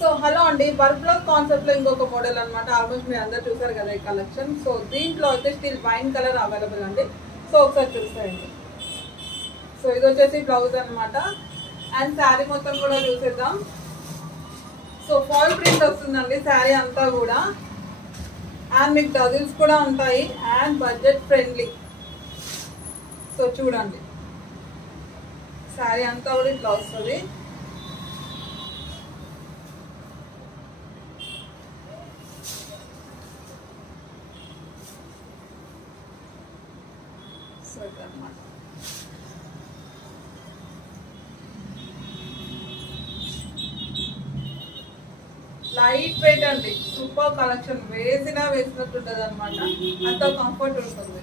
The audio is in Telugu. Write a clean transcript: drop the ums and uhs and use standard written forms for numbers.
సో హలో అండి, వర్క్ బ్లౌజ్ కాన్సెప్ట్ లో ఇంకొక మోడల్ అనమాట. ఆల్మోస్ట్ మీరు అందరు చూసారు కదా ఈ కలెక్షన్. సో దీంట్లో వచ్చేసి స్టిల్ వైన్ కలర్ అవైలబుల్ అండి. సో ఒకసారి చూసేయండి. సో ఇది వచ్చేసి బ్లౌజ్ అనమాట. అండ్ శారీ మొత్తం కూడా చూసేద్దాం. సో ఫాల్ ప్రింట్ వస్తుందండి శారీ అంతా కూడా. అండ్ మీకు డజిల్స్ కూడా ఉంటాయి అండ్ బడ్జెట్ ఫ్రెండ్లీ. సో చూడండి శారీ అంతా కూడా ఇట్లా వస్తుంది. సో ఇదన్నమాట. లైట్ వెయిట్ అండి, సూపర్ కలెక్షన్. వేసినట్టు ఉంటుంది అనమాట, అంత కంఫర్ట్ ఉంటుంది.